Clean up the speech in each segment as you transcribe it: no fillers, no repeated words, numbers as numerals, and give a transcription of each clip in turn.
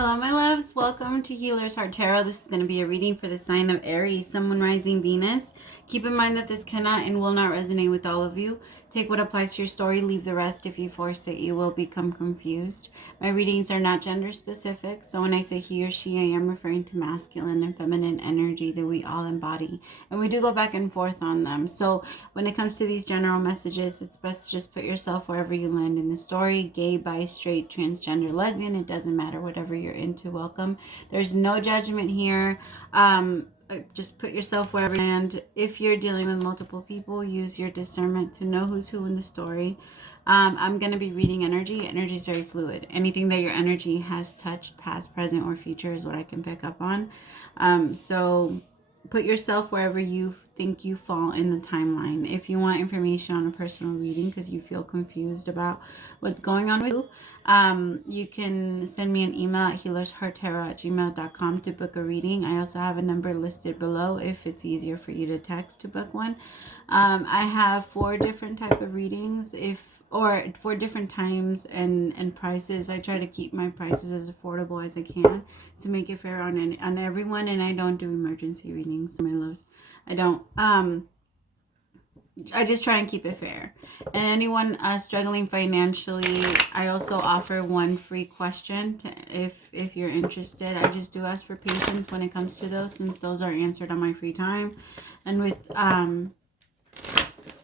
Hello, my loves. Welcome to Healer's Heart Tarot. This is going to be a reading for the sign of Aries, Sun, Moon, Rising, Venus. Keep in mind that this cannot and will not resonate with all of you. Take what applies to your story, leave the rest. If you force it, you will become confused. My readings are not gender specific, so when I say he or she, I am referring to masculine and feminine energy that we all embody. And we do go back and forth on them. So when it comes to these general messages, it's best to just put yourself wherever you land in the story. Gay, bi, straight, transgender, lesbian, it doesn't matter. Whatever you're into, welcome. There's no judgment here. Just put yourself wherever you land. If you're dealing with multiple people, use your discernment to know who's who in the story. I'm going to be reading energy. Energy is very fluid. Anything that your energy has touched, past, present, or future, is what I can pick up on. So put yourself wherever you think you fall in the timeline. If you want information on a personal reading because you feel confused about what's going on with you, you can send me an email at healershearttarot@gmail.com to book a reading. I also have a number listed below if it's easier for you to text to book one. I have 4 different type of readings, or 4 different times and prices. I try to keep my prices as affordable as I can to make it fair on everyone, and I don't do emergency readings, my loves. I don't. I just try and keep it fair. And anyone struggling financially, I also offer 1 free question if you're interested. I just do ask for patience when it comes to those, since those are answered on my free time. And with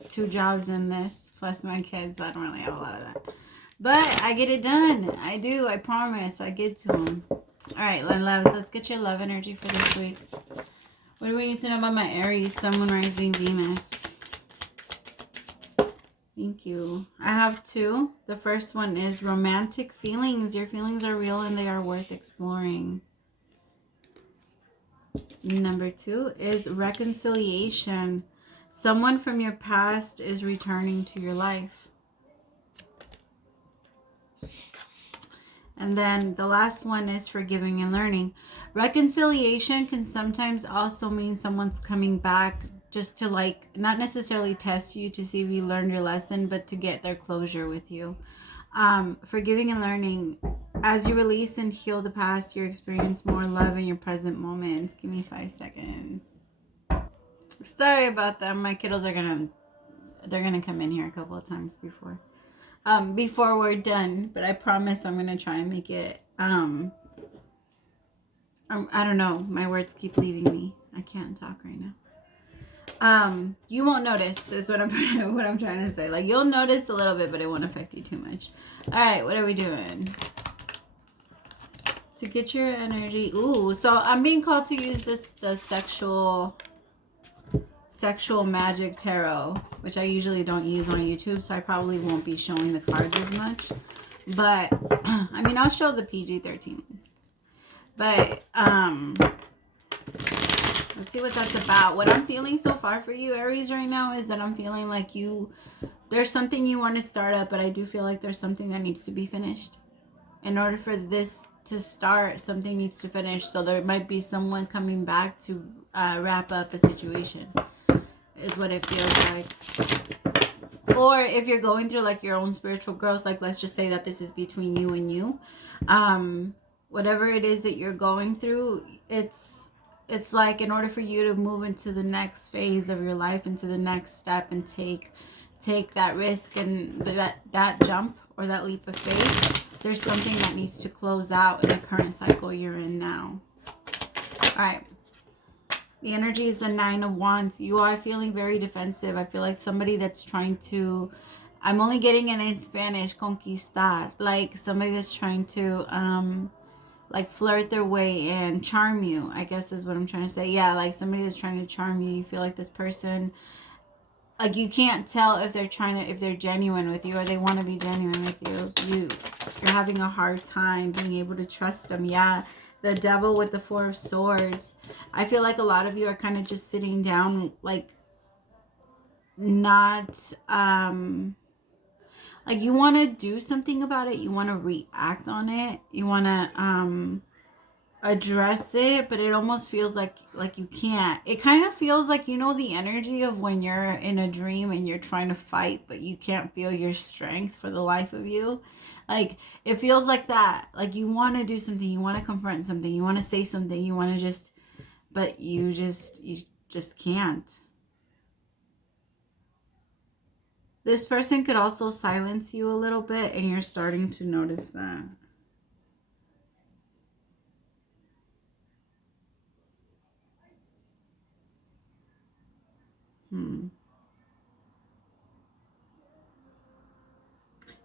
2 jobs in this, plus my kids, I don't really have a lot of that. But I get it done. I do. I promise. I get to them. All right, loves, let's get your love energy for this week. What do we need to know about my Aries, Sun, Moon, Rising, Venus? Thank you. I have 2. The first one is romantic feelings. Your feelings are real and they are worth exploring. Number 2 is reconciliation. Someone from your past is returning to your life. And then the last one is forgiving and learning. Reconciliation can sometimes also mean someone's coming back just to, like, not necessarily test you to see if you learned your lesson, but to get their closure with you. Forgiving and learning. As you release and heal the past, you experience more love in your present moments. Give me 5 seconds. Sorry about that. My kiddos they're gonna come in here a couple of times before we're done, but I promise I'm gonna try and make it. I don't know. My words keep leaving me. I can't talk right now. You won't notice is what I'm trying to say. Like, you'll notice a little bit, but it won't affect you too much. All right, what are we doing to get your energy? Ooh, so I'm being called to use the sexual magic tarot, which I usually don't use on YouTube, so I probably won't be showing the cards as much. But I mean, I'll show the PG-13 ones. But let's see what that's about. What I'm feeling so far for you, Aries, right now is that I'm feeling like there's something you want to start up, but I do feel like there's something that needs to be finished. In order for this to start, something needs to finish. So there might be someone coming back to wrap up a situation, is what it feels like. Or if you're going through, like, your own spiritual growth, like, let's just say that this is between you and you. Whatever it is that you're going through, it's like, in order for you to move into the next phase of your life, into the next step, and take that risk and that jump or that leap of faith, there's something that needs to close out in the current cycle you're in now. All right. The energy is the 9 of Wands. You are feeling very defensive. I feel like somebody that's trying to, I'm only getting it in Spanish, conquistar, like somebody that's trying to like flirt their way in, charm you, I guess is what I'm trying to say. Yeah, like somebody that's trying to charm you. You feel like this person, like, you can't tell if they're genuine with you or they want to be genuine with you. You're having a hard time being able to trust them. Yeah, the Devil with the 4 of Swords. I feel like a lot of you are kind of just sitting down, like, not like, you want to do something about it. You want to react on it. You want to address it, but it almost feels like you can't. It kind of feels like, you know, the energy of when you're in a dream and you're trying to fight, but you can't feel your strength for the life of you. Like, it feels like that. Like, you want to do something, you want to confront something, you want to say something, you want to just, but you just can't. This person could also silence you a little bit, and you're starting to notice that.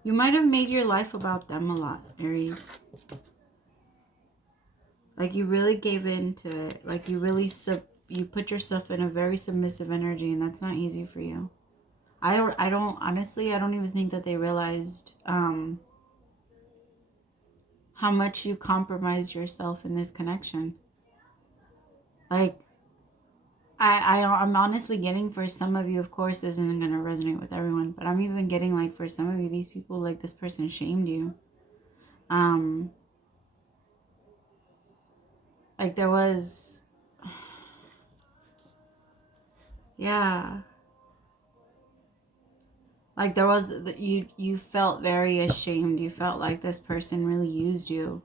You might have made your life about them a lot, Aries. Like, you really gave in to it. Like, you really you put yourself in a very submissive energy, and that's not easy for you. I don't honestly, I don't even think that they realized how much you compromised yourself in this connection. Like, I'm honestly getting, for some of you, of course, this isn't going to resonate with everyone, but I'm even getting, like, for some of you, these people, like, this person shamed you. Like, there was, yeah. Like, there was, you felt very ashamed. You felt like this person really used you.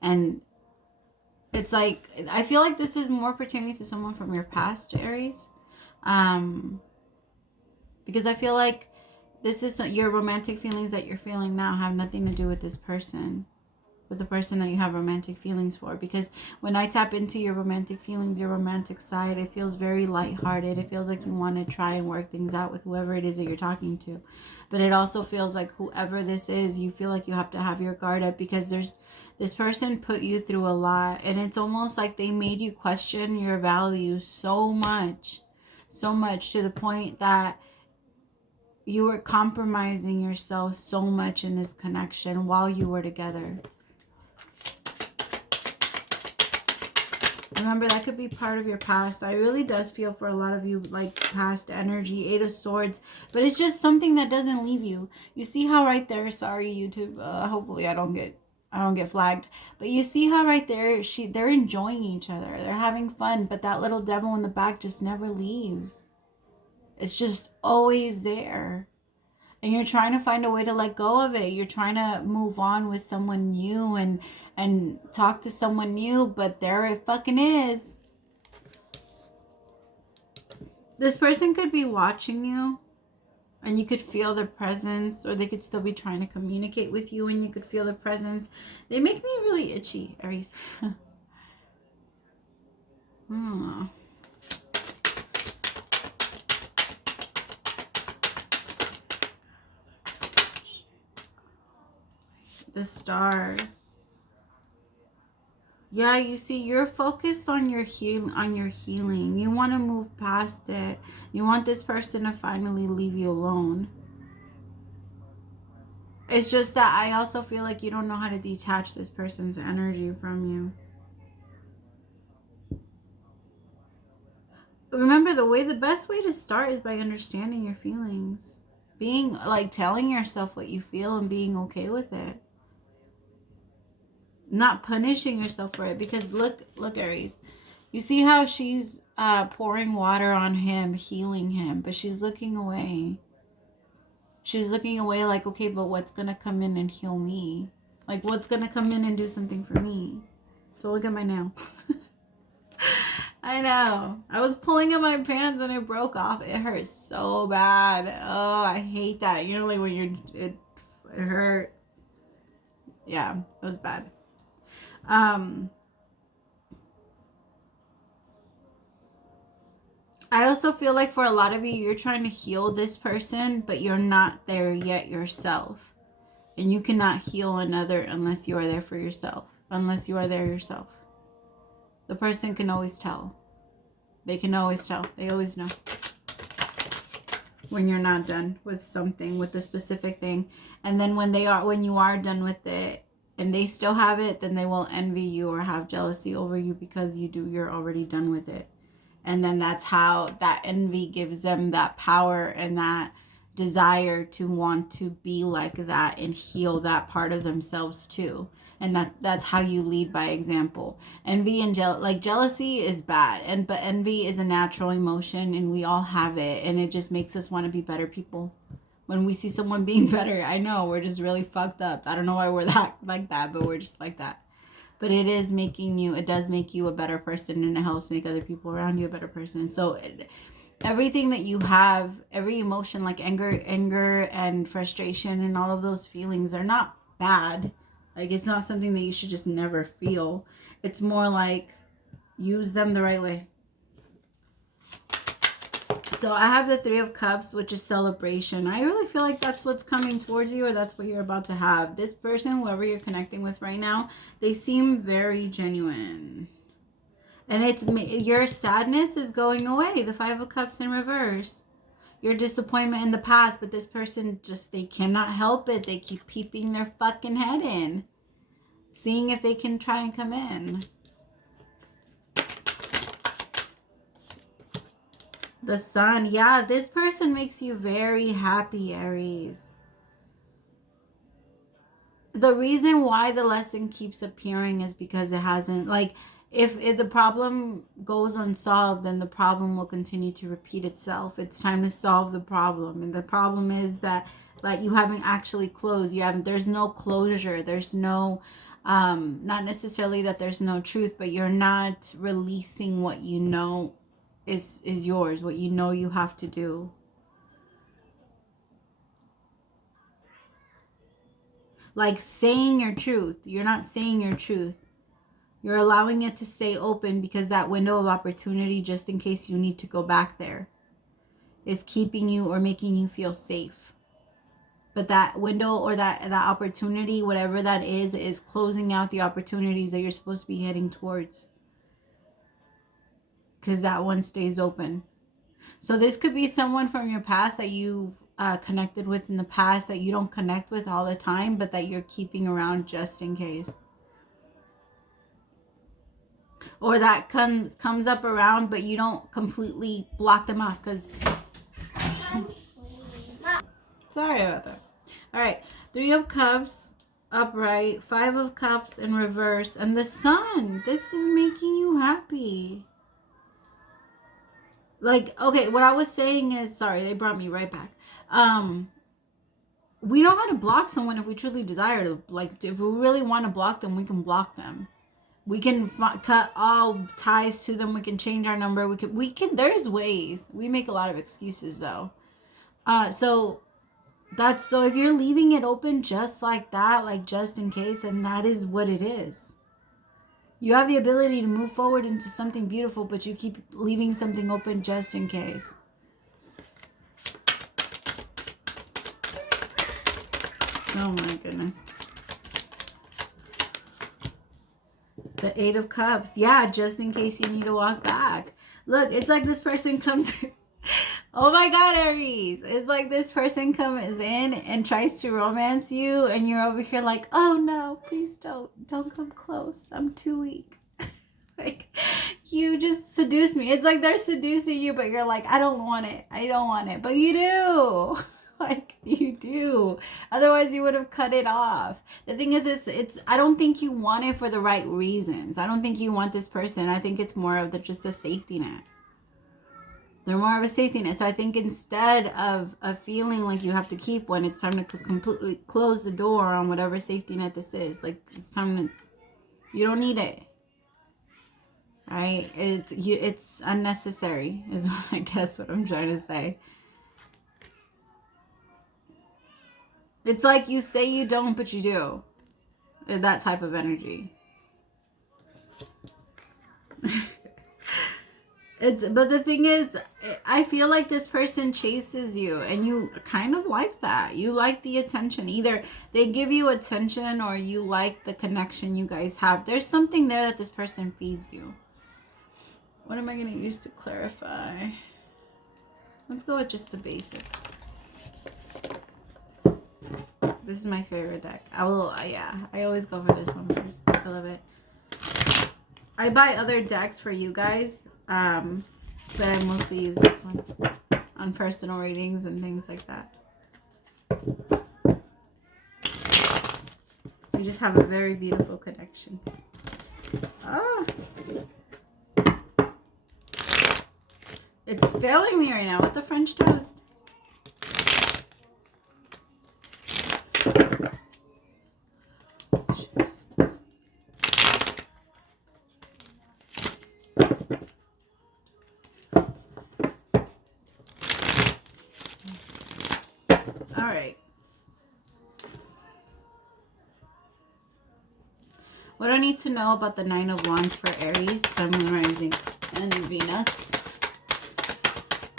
And it's like, I feel like this is more pertaining to someone from your past, Aries. Because I feel like this is your romantic feelings that you're feeling now have nothing to do with this person, with the person that you have romantic feelings for. Because when I tap into your romantic feelings, your romantic side, it feels very lighthearted. It feels like you want to try and work things out with whoever it is that you're talking to. But it also feels like whoever this is, you feel like you have to have your guard up, because this person put you through a lot, and it's almost like they made you question your value so much to the point that you were compromising yourself so much in this connection while you were together. Remember, that could be part of your past. I really does feel for a lot of you like past energy, 8 of Swords. But it's just something that doesn't leave you. You see how right there, sorry YouTube, hopefully I don't get flagged. But you see how right there, they're enjoying each other. They're having fun. But that little devil in the back just never leaves. It's just always there. And you're trying to find a way to let go of it. You're trying to move on with someone new and talk to someone new, but there it fucking is. This person could be watching you, and you could feel their presence, or they could still be trying to communicate with you, and you could feel their presence. They make me really itchy, Aries. The Star. Yeah, you see, you're focused on your healing. You want to move past it. You want this person to finally leave you alone. It's just that I also feel like you don't know how to detach this person's energy from you. Remember, the best way to start is by understanding your feelings. Being, like, telling yourself what you feel and being okay with it. Not punishing yourself for it, because look Aries, you see how she's pouring water on him, healing him, but she's looking away. She's looking away like, okay, but what's gonna come in and heal me? Like, what's gonna come in and do something for me? So look at my nail. I know, I was pulling at my pants and it broke off. It hurts so bad. Oh, I hate that. You know, like when it hurt. Yeah, it was bad. I also feel like for a lot of you, you're trying to heal this person, but you're not there yet yourself. And you cannot heal another unless you are there for yourself. Unless you are there yourself. The person can always tell. They can always tell. They always know when you're not done with something, with a specific thing. And then when you are done with it and they still have it, then they will envy you or have jealousy over you because you're already done with it. And then that's how that envy gives them that power and that desire to want to be like that and heal that part of themselves too. And that's how you lead by example. Envy and jealousy is bad, but envy is a natural emotion and we all have it, and it just makes us want to be better people. when we see someone being better. I know, we're just really fucked up. I don't know why we're that like that, but we're just like that. But it is making you, it does make you a better person, and it helps make other people around you a better person. So everything that you have, every emotion, like anger and frustration and all of those feelings are not bad. Like, it's not something that you should just never feel. It's more like, use them the right way. So I have the Three of Cups, which is celebration. I really feel like that's what's coming towards you, or that's what you're about to have. This person, whoever you're connecting with right now, they seem very genuine. And it's, your sadness is going away. The Five of Cups in reverse. Your disappointment in the past, but this person just, they cannot help it. They keep peeping their fucking head in, seeing if they can try and come in. The Sun. Yeah, this person makes you very happy, Aries. The reason why the lesson keeps appearing is because it hasn't, like, if the problem goes unsolved, then the problem will continue to repeat itself. It's time to solve the problem. And the problem is that, like, you haven't actually closed. There's no closure. There's no, not necessarily that there's no truth, but you're not releasing what you know is yours, what you know you have to do. Like, saying your truth. You're not saying your truth. You're allowing it to stay open because that window of opportunity, just in case you need to go back there, is keeping you or making you feel safe. But that window or that opportunity, whatever that is closing out the opportunities that you're supposed to be heading towards. Because that one stays open. So this could be someone from your past that you've connected with in the past that you don't connect with all the time, but that you're keeping around just in case. Or that comes up around, but you don't completely block them off because... Sorry about that. All right. Three of Cups upright. Five of Cups in reverse. And the Sun. This is making you happy. Like, okay, what I was saying is... Sorry, they brought me right back. We know how to block someone if we truly desire to. Like, if we really want to block them, we can block them. We can cut all ties to them. We can change our number. We can, there's ways. We make a lot of excuses though. So if you're leaving it open just like that, like just in case, then that is what it is. You have the ability to move forward into something beautiful, but you keep leaving something open just in case. Oh my goodness. The Eight of Cups. Yeah, just in case you need to walk back. Look, it's like this person comes... Oh my God, Aries. It's like this person comes in and tries to romance you, and you're over here like, oh no, please don't come close. I'm too weak. Like, you just seduce me. It's like they're seducing you, but you're like, I don't want it. I don't want it. But you do. Like, you do. Otherwise, you would have cut it off. The thing is, it's I don't think you want it for the right reasons. I don't think you want this person. I think it's more of just a safety net. They're more of a safety net. So I think instead of feeling like you have to keep one, it's time to completely close the door on whatever safety net this is. Like, it's time to... You don't need it. Right? It's unnecessary is I guess what I'm trying to say. It's like you say you don't, but you do. That type of energy. But the thing is, I feel like this person chases you, and you kind of like that. You like the attention. Either they give you attention, or you like the connection you guys have. There's something there that this person feeds you. What am I going to use to clarify? Let's go with just the basic. This is my favorite deck. I always go for this one first. I love it. I buy other decks for you guys, but I mostly use this one on personal readings and things like that. We just have a very beautiful connection. Ah, it's failing me right now with the French toast. right. What do I need to know about the Nine of Wands for Aries, Sun, Moon, Rising, and Venus?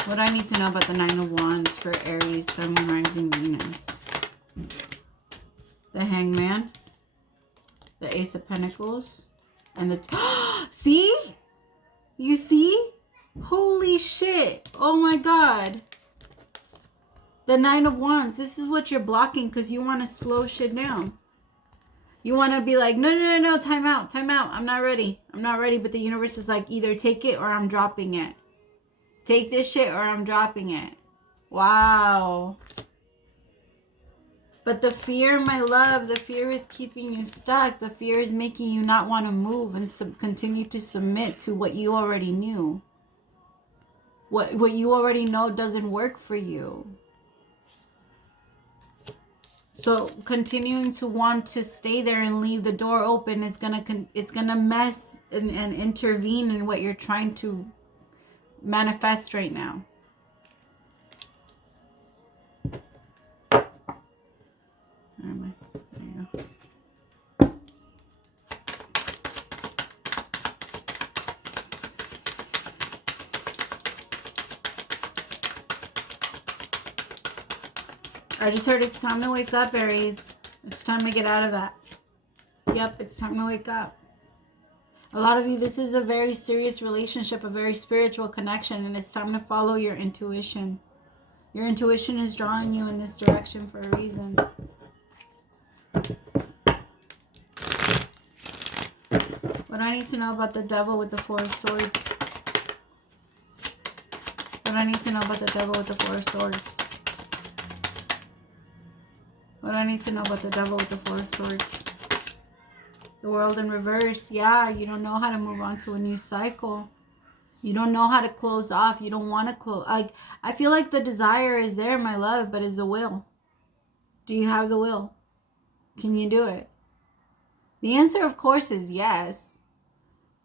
What do I need to know about the Nine of Wands for Aries, Sun, Moon, Rising, Venus? The Hangman, the Ace of Pentacles, and the... See? You see? Holy shit. Oh my God. The Nine of Wands. This is what you're blocking because you want to slow shit down. You want to be like, no, time out, I'm not ready. But the universe is like, either take it or I'm dropping it. Take this shit or I'm dropping it. Wow. But the fear, my love, the fear is keeping you stuck. The fear is making you not want to move and continue to submit to what you already knew. What you already know doesn't work for you. So continuing to want to stay there and leave the door open is gonna mess and intervene in what you're trying to manifest right now. Where am I? There you go. I just heard it's time to wake up, Aries. It's time to get out of that. Yep, it's time to wake up. A lot of you, this is a very serious relationship, a very spiritual connection, and it's time to follow your intuition. Your intuition is drawing you in this direction for a reason. What do I need to know about the Devil with the Four of Swords? What do I need to know about the Devil with the Four of Swords? What do I need to know about the Devil with the Four of Swords? The World in reverse. Yeah, you don't know how to move on to a new cycle. You don't know how to close off. You don't want to close. I feel like the desire is there, my love, but is the will. Do you have the will? Can you do it? The answer, of course, is yes.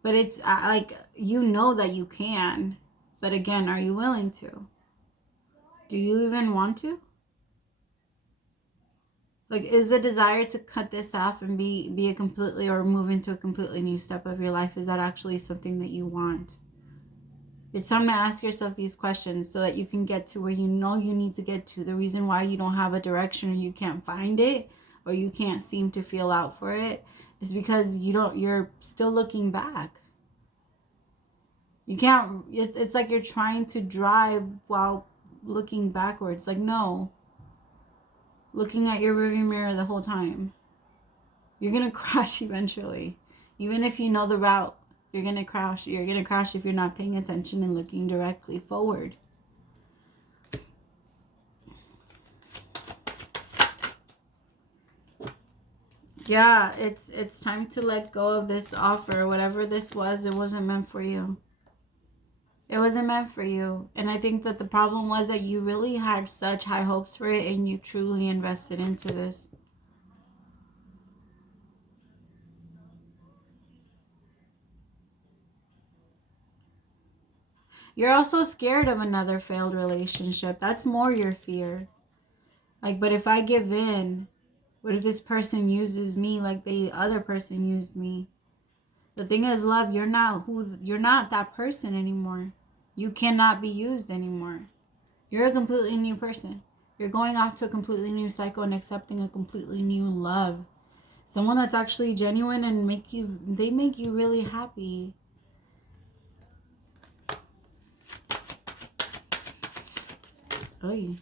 But it's like, you know that you can. But again, are you willing to? Do you even want to? Like, is the desire to cut this off and be a completely, or move into a completely new step of your life, is that actually something that you want? It's time to ask yourself these questions so that you can get to where you know you need to get to. The reason why you don't have a direction, or you can't find it, or you can't seem to feel out for it, is because you're still looking back. You can't, it's like you're trying to drive while looking backwards. Like, no. Looking at your rearview mirror the whole time. You're going to crash eventually. Even if you know the route, you're going to crash. You're going to crash if you're not paying attention and looking directly forward. Yeah, it's time to let go of this offer. Whatever this was, it wasn't meant for you. It wasn't meant for you. And I think that the problem was that you really had such high hopes for it, and you truly invested into this. You're also scared of another failed relationship. That's more your fear. Like, but if I give in, what if this person uses me like the other person used me? The thing is, love, you're not that person anymore. You cannot be used anymore. You're a completely new person. You're going off to a completely new cycle and accepting a completely new love. Someone that's actually genuine and they make you really happy. Oh, yeah.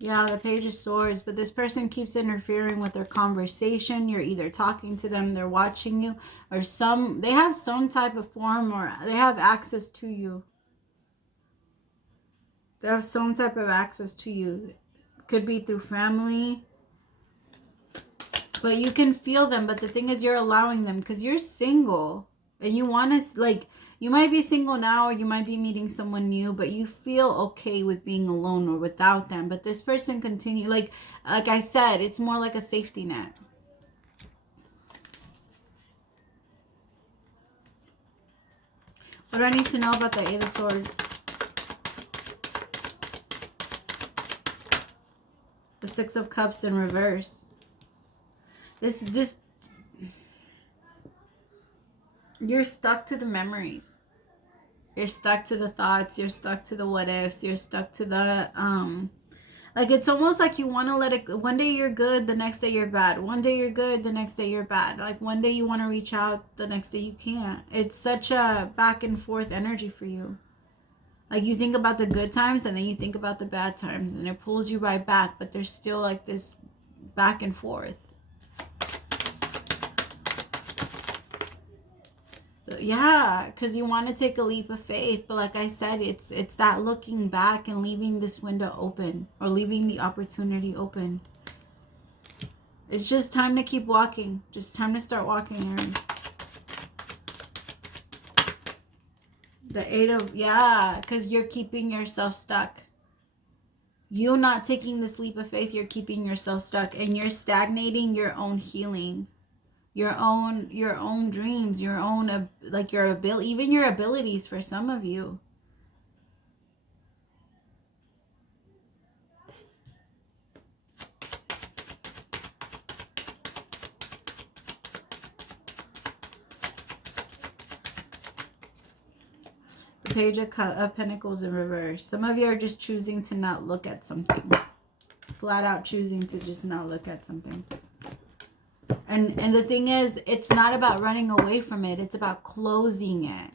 Yeah, the Page of Swords. But this person keeps interfering with their conversation. You're either talking to them, they're watching you, or they have some type of form, or they have access to you. They have some type of access to you. Could be through family. But you can feel them. But the thing is, you're allowing them because you're single. And you want to, like, you might be single now, or you might be meeting someone new, but you feel okay with being alone or without them. But this person continue, like I said, it's more like a safety net. What do I need to know about the Eight of Swords? The Six of Cups in reverse. This is just... You're stuck to the memories. You're stuck to the thoughts. You're stuck to the what ifs. You're stuck to the... Like, it's almost like you want to let it... One day you're good, the next day you're bad. One day you're good, the next day you're bad. Like, one day you want to reach out, the next day you can't. It's such a back and forth energy for you. Like, you think about the good times, and then you think about the bad times. And it pulls you right back. But there's still, like, this back and forth. Yeah, because you want to take a leap of faith, but like I said, it's that looking back and leaving this window open, or leaving the opportunity open. It's just time to keep walking. Just time to start walking, Aries. The Eight of... Yeah, because you're keeping yourself stuck. You not taking this leap of faith, you're keeping yourself stuck, and you're stagnating your own healing. Your own dreams, your own, like, your ability, even your abilities for some of you. The Page of Pentacles in reverse. Some of you are just choosing to not look at something. Flat out choosing to just not look at something. And the thing is, it's not about running away from it. It's about closing it.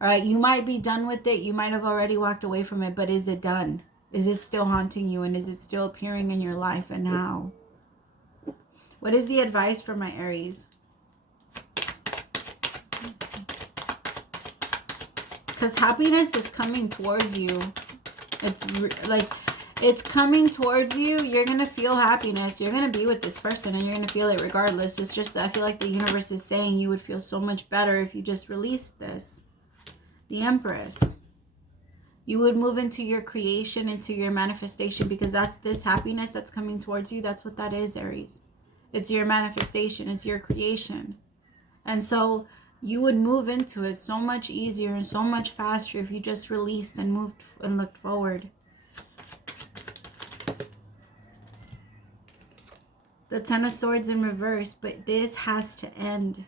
All right, you might be done with it. You might have already walked away from it, but is it done? Is it still haunting you? And is it still appearing in your life? And how? What is the advice for my Aries? Because happiness is coming towards you. It's like... It's coming towards you. You're going to feel happiness. You're going to be with this person and you're going to feel it regardless. It's just that I feel like the universe is saying you would feel so much better if you just released this. The Empress. You would move into your creation, into your manifestation, because that's this happiness that's coming towards you. That's what that is, Aries. It's your manifestation. It's your creation. And so you would move into it so much easier and so much faster if you just released and moved and looked forward. The Ten of Swords in reverse, but this has to end.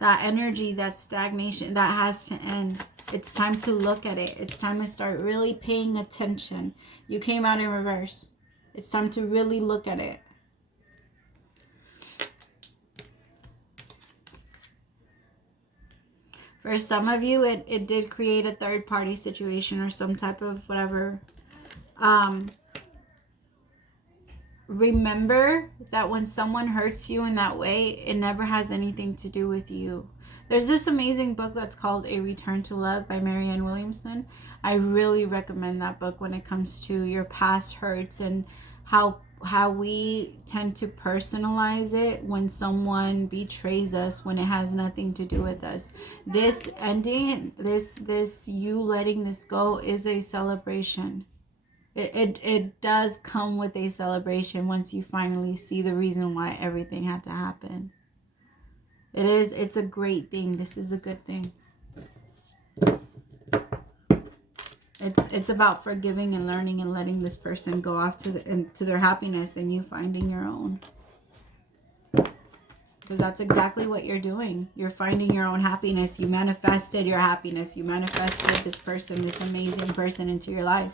That energy, that stagnation, that has to end. It's time to look at it. It's time to start really paying attention. You came out in reverse. It's time to really look at it. For some of you, it did create a third party situation or some type of whatever. Remember that when someone hurts you in that way, it never has anything to do with you. There's this amazing book that's called A Return to Love by Marianne Williamson. I really recommend that book when it comes to your past hurts and how we tend to personalize it when someone betrays us when it has nothing to do with us. This ending, this you letting this go is a celebration. It does come with a celebration once you finally see the reason why everything had to happen. It's a great thing. This is a good thing. It's about forgiving and learning and letting this person go off to their happiness and you finding your own. Because that's exactly what you're doing. You're finding your own happiness. You manifested your happiness. You manifested this person, this amazing person into your life.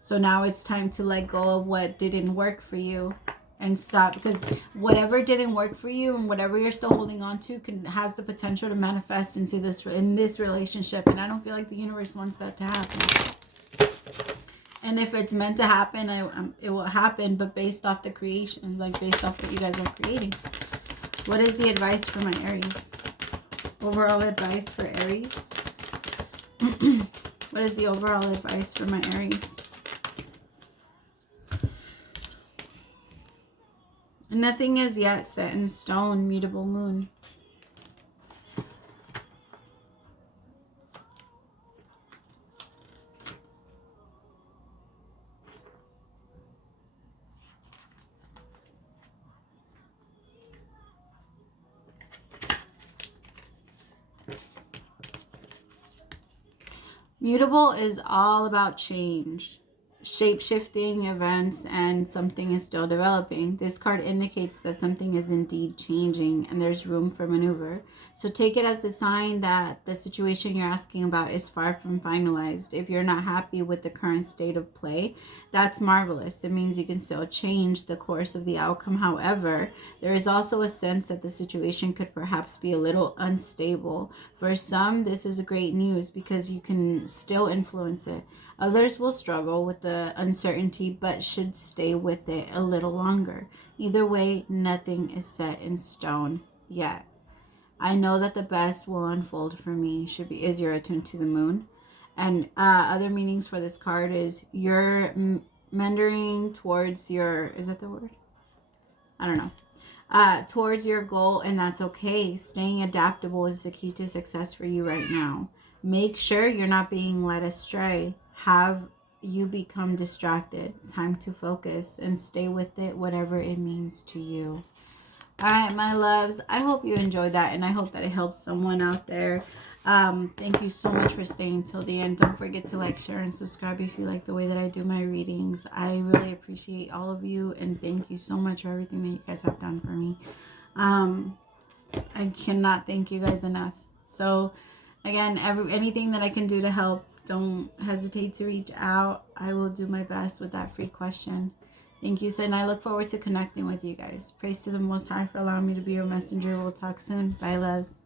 So now it's time to let go of what didn't work for you and stop, because whatever didn't work for you and whatever you're still holding on to has the potential to manifest into this relationship, and I don't feel like the universe wants that to happen. And if it's meant to happen, it will happen, but based off the creation, like based off what you guys are creating. What is the advice for my Aries? Overall advice for Aries. What is the overall advice for my Aries? Nothing is yet set in stone, mutable moon. Mutable is all about change, shape-shifting events, and something is still developing. This card indicates that something is indeed changing and there's room for maneuver. So take it as a sign that the situation you're asking about is far from finalized. If you're not happy with the current state of play, that's marvelous. It means you can still change the course of the outcome. However, there is also a sense that the situation could perhaps be a little unstable. For some, this is great news because you can still influence it. Others will struggle with the uncertainty but should stay with it a little longer. Either way, nothing is set in stone yet. I know that the best will unfold for me is you're attuned to the moon. And other meanings for this card is you're meandering towards your, is that the word? I don't know. Towards your goal, and that's okay. Staying adaptable is the key to success for you right now. Make sure you're not being led astray. Have you become distracted? Time to focus and stay with it, whatever it means to you. All right, my loves, I hope you enjoyed that, and I hope that it helps someone out there. Thank you so much for staying till the end. Don't forget to like, share, and subscribe if you like the way that I do my readings. I really appreciate all of you, and thank you so much for everything that you guys have done for me. I cannot thank you guys enough. So again, anything that I can do to help, don't hesitate to reach out. I will do my best with that free question. Thank you. So, and I look forward to connecting with you guys. Praise to the Most High for allowing me to be your messenger. We'll talk soon. Bye, loves.